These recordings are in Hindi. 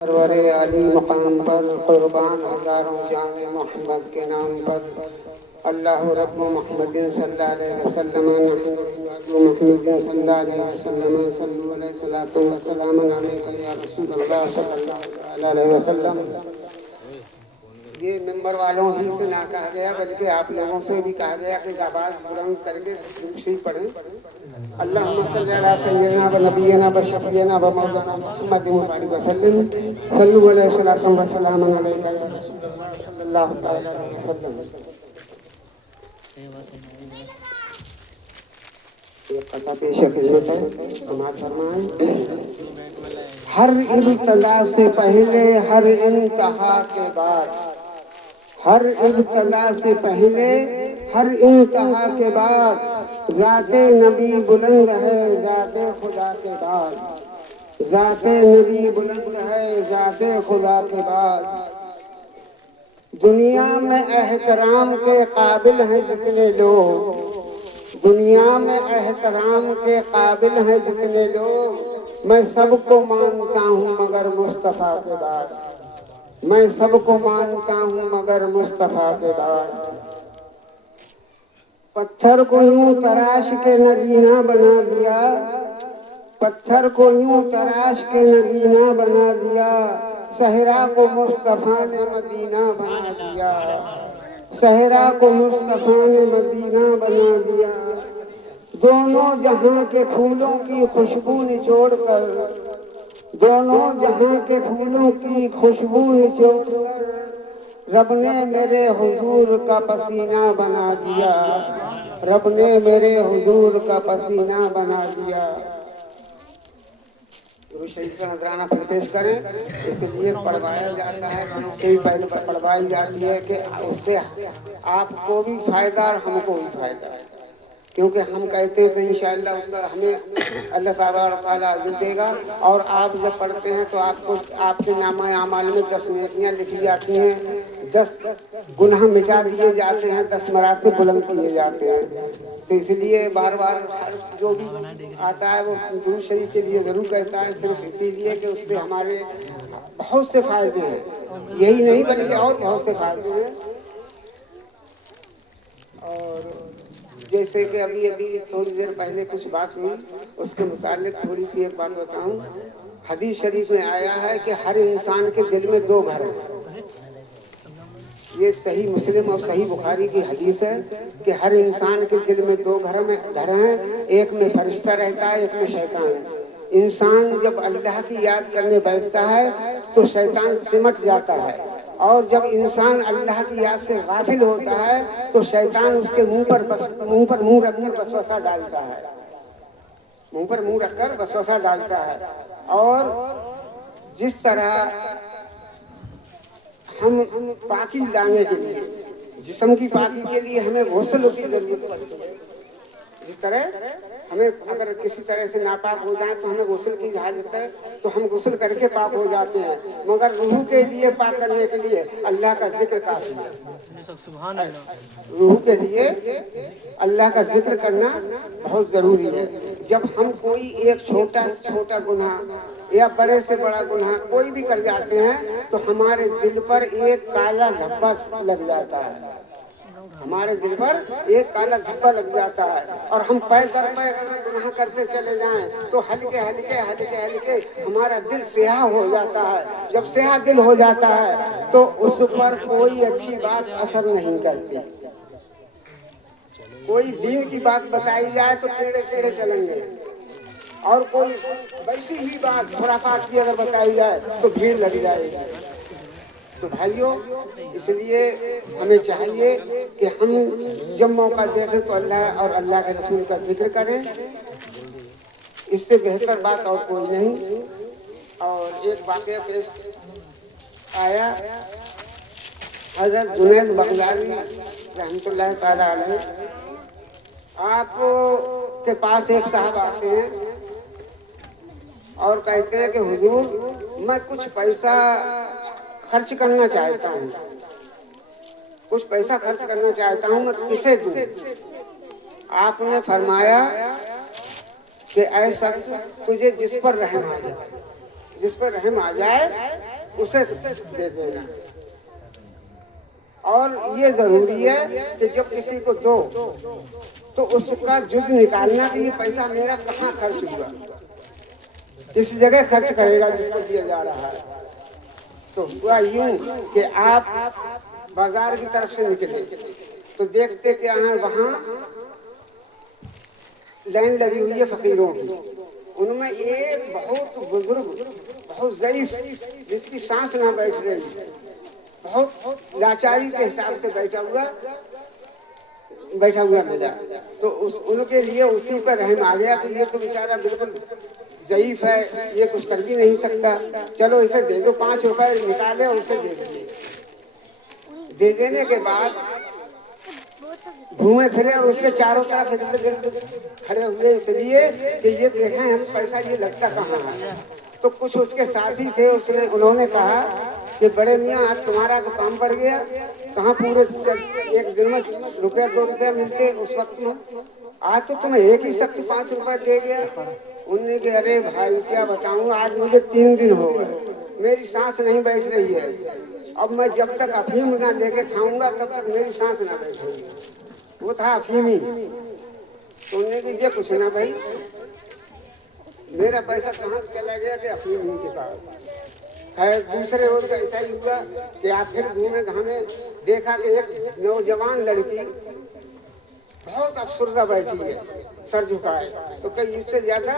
सरवरे अली मकाम पर कुर्बान हजारों जान मोहम्मद के नाम पर अल्लाह रब्बु मुहम्मदिन सल्लल्लाहु अलैहि वसल्लम मुहम्मदिन सल्लल्लाहु अलैहि वसल्लम सल्लल्लाहु अलैहि सलातो व सलाम अलैका या रसूल अल्लाह सल्लल्लाहु अलैहि वसल्लम। ये मेंबर वालों ही से ना कहा गया बल्कि आप लोगों से भी कहा गया कि आवाज बुलंद करके से ही पढ़ें। अल्लाहुम्मा सल्ली अला सय्यिदना व नबियना व शफीना व मौलाना मुहम्मद व सल्लिम सल्लल्लाहु अलैहि व सल्लम अलैका या रसूल अल्लाह सल्लल्लाहु अलैहि वसल्लम। ये कथा पेश खिदमत है समाज फरमाएं। हर इब्तदा से पहले हर इंतहा के बाद, हर इब्तदा से पहले हर इंतहा के बाद ज़ाते नबी बुलंद है ज़ाते खुदा के बाद, ज़ाते नबी बुलंद है ज़ाते खुदा के बाद। दुनिया में एहतराम के काबिल हैं जितने लोग, दुनिया में एहतराम के काबिल हैं जितने लोग, मैं सबको मानता हूँ मगर मुस्तफा के बाद, मैं सबको मानता हूँ मगर मुस्तफा के बाद। पत्थर को यूं तराश के नगीना बना दिया, पत्थर को यूं तराश के नगीना बना दिया, सहरा को मुस्तफा ने मदीना बना दिया, सहरा को मुस्तफा ने मदीना बना दिया। दोनों जहां के फूलों की खुशबू निचोड़ कर, दोनों जहां के फूलों की खुशबू निचोड़ कर रब ने मेरे हुजूर का पसीना बना दिया, रब ने मेरे हुजूर का पसीना बना दिया। शरीफ का नजराना पेश करें, इसलिए पढ़वाया जाता है, घरों से भी पहले पढ़वाई जाती है कि उससे आपको भी फायदा और हमको भी फायदा है, क्योंकि हम कहते हैं तो इंशाअल्लाह उसका हमें अल्लाह ताला अजर देगा। और आप जब पढ़ते हैं तो आपको आपके नामा आमाल में 10 नेकियां लिखी जाती हैं, 10 गुनाह मिटा दिए जाते हैं, 10 मरातब बुलंद किए जाते हैं। तो इसलिए बार बार जो भी आता है वो दुरूद शरीफ के लिए जरूर कहता है, सिर्फ इसीलिए कि उससे हमारे बहुत से फायदे हैं, यही नहीं बल्कि और बहुत से फायदे हैं। और जैसे कि अभी अभी थोड़ी देर पहले कुछ बात हुई, उसके मुतालिक थोड़ी सी एक बात बताऊं। हदीस शरीफ में आया है कि हर इंसान के दिल में 2 घर हैं। ये सही मुस्लिम और सही बुखारी की हदीस है कि हर इंसान के दिल में 2 घर हैं, एक में फरिश्ता रहता है, एक में शैतान। इंसान जब अल्लाह की याद करने बैठता है तो शैतान सिमट जाता है, और जब इंसान अल्लाह की याद से गाफिल होता है तो शैतान उसके मुंह पर मुंह रखकर वसवसा डालता है, मुंह पर मुंह रखकर वसवसा डालता है। और जिस तरह हम पाकी लाने के लिए, जिस्म की पाकी के लिए हमें गुस्ल की जरूरत पड़ती है, जिस तरह हमें अगर किसी तरह से नापाक हो जाए तो हमें गुस्ल की इजाजत है, तो हम गुस्ल करके पाक हो जाते हैं। मगर रूह के लिए पाक करने के लिए अल्लाह का जिक्र काफी है, रूह के लिए अल्लाह का जिक्र करना बहुत जरूरी है। जब हम कोई एक छोटा गुनाह या बड़े से बड़ा गुनाह कोई भी कर जाते हैं तो हमारे दिल पर एक काला धब्बा लग जाता है, हमारे दिल पर एक काला धब्बा लग जाता है। और हम पैर दर पैर गुनाह करते चले जाएं तो हल्के हल्के हल्के हल्के हमारा दिल स्याह हो जाता है। जब स्याह दिल हो जाता है तो उस पर कोई अच्छी बात असर नहीं करती, कोई दीन की बात बताई जाए तो टेढ़े टेढ़े चलेंगे, और कोई वैसी ही बात खुराफात की अगर बताई जाए तो भीड़ लग जाएगी। तो भाइयों, इसलिए हमें चाहिए कि हम जब मौका देखें तो अल्लाह और अल्लाह के रसूल का जिक्र करें, इससे बेहतर बात और कोई नहीं। और एक वाक़या पेश आया, हज़रत जुनैद बगदादी रहमतुल्लाह ताला अलैह, आप के पास एक साहब आते हैं और कहते हैं कि हुजूर मैं कुछ पैसा खर्च करना चाहता हूँ, कुछ पैसा खर्च करना चाहता हूँ, मैं किसे दूँ? आपने फरमाया कि ऐसा तुझे जिस पर रहम आ जाए, जिस पर रहम आ जाए उसे दे देना। और ये जरूरी है कि जब किसी को दो तो उसका जुज निकालना कि ये पैसा मेरा कहाँ खर्च हुआ, इस जगह खर्च करेगा जिसको दिया जा रहा है। तो हुआ यूं कि आप बाजार की तरफ से निकले तो देखते कि वहाँ लाइन लगी हुई है फकीरों की। उनमें एक बहुत बुजुर्ग, बहुत ज़ईफ, जिसकी सांस ना बैठ रही, बहुत लाचारी के हिसाब से बैठा हुआ मिला। तो उनके लिए उसी पर रहम आ गया कि ये तो बेचारा बिल्कुल ज़ईफ है, ये कुछ कर भी नहीं सकता, चलो इसे दे दो। 5 रुपए निकाले और उसे दे दिए। दे देने के बाद घूमे फिरे और उसके चारों तरफ इधर गिर्द खड़े हुए, इसलिए कि ये देखें हम पैसा ये लगता कहाँ है। तो कुछ उसके साथी थे, उन्होंने कहा कि बड़े मियाँ आज तुम्हारा तो काम बढ़ गया, कहाँ पूरे एक दिन में रुपया 2 रुपया मिलते उस वक्त में, आज तो तुम्हें एक ही शख्स 5 रुपया दे गया। उनने कहा अरे भाई क्या बताऊँ, आज मुझे 3 दिन हो गए, मेरी सांस नहीं बैठ रही है। अब मैं जब तक अफीम ना लेके खाऊंगा तब तक मेरी सांस ना बैठेगी। वो था अफीमी। तो उन्होंने भी ये कुछ ना भाई, मेरा पैसा कहाँ चला गया कि अफीमी के पास है। दूसरे रोज ऐसा ही हुआ कि आप फिर घूमे घामे, देखा कि एक नौजवान लड़की बहुत अफसरदा बैठी है, सर झुकाए। तो कहीं इससे ज्यादा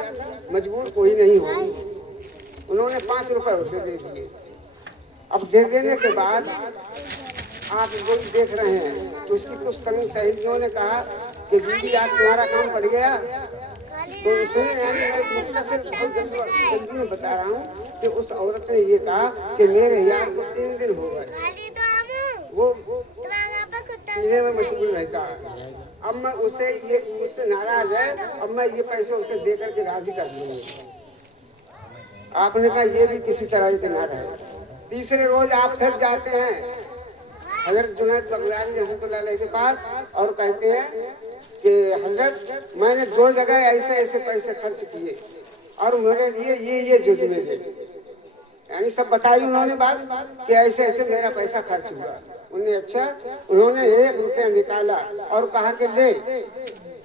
मजबूर कोई नहीं होगी। उन्होंने 5 रुपए उसे दे दिए। अब दे देने के बाद आप लोग देख रहे हैं तो उसकी कुछ कमी सहेलियों ने कहा कि दीदी आज तुम्हारा काम पड़ गया। तो उसने जल्दी में बता रहा हूँ कि उस औरत ने ये कहा कि मेरे यार को 3 दिन हो गए, वो पीने में मशगूल रहता है। अब मैं उसे ये मुझसे नाराज है, अब मैं ये पैसे उसे दे करके राजी कर लूंगी। आपने कहा ये भी किसी तरह के ना रहे। तीसरे रोज आप फिर जाते हैं हजरत जुनैद बगदादी रहमतुल्लाह के पास और कहते हैं कि हजरत मैंने 2 जगह ऐसे ऐसे पैसे खर्च किए और मेरे लिए ये जुज़्मे थे, यानी सब बताई उन्होंने बात कि ऐसे ऐसे मेरा पैसा खर्च हुआ। उन्हें अच्छा, उन्होंने 1 रुपया निकाला और कहा कि ले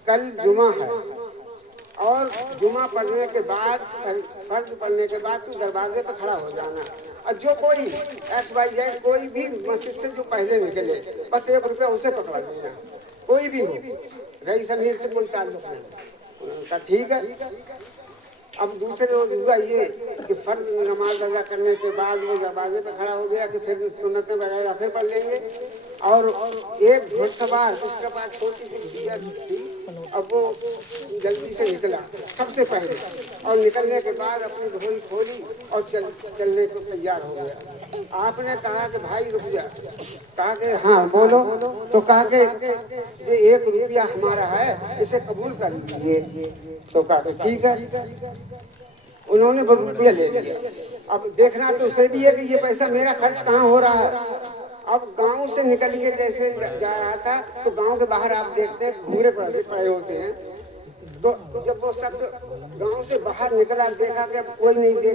कल जुमा है और जुमा पढ़ने के बाद, फर्ज पढ़ने के बाद तू दरवाजे पर खड़ा हो जाना, और जो कोई XYZ कोई भी मस्जिद से जो पहले निकले बस 1 रुपया उसे पकड़ा देना, कोई भी हो, रईस अमीर से कोई ताल्लुक नहीं। कहा ठीक है। अब दूसरे रोज हुआ ये कि फर्ज नमाज अदा करने के बाद वो दरवाजे पर खड़ा हो गया कि फिर सुन्नतें वगैरह फिर पढ़ लेंगे। और एक घुड़सवार उसके पास छोटी सी घुड़िया थी, अब वो जल्दी से निकला सबसे पहले, और निकलने के बाद अपनी घोड़ी खोली और चलने को तैयार हो गया। आपने कहा कि भाई रुक जा, कहा कि हाँ बोलो। तो कहा कि ये 1 रुपया हमारा है, इसे कबूल कर लीजिए। तो कहा ठीक है। उन्होंने 1 रुपया ले लिया। अब देखना तो उसे भी है कि ये पैसा मेरा खर्च कहाँ हो रहा है। अब गांव से निकल के जैसे जा रहा था तो गांव के बाहर आप देखते हैं घूंघरे पड़े होते हैं। तो जब वो शख्स गांव से बाहर निकला, देखा कि अब कोई नहीं देख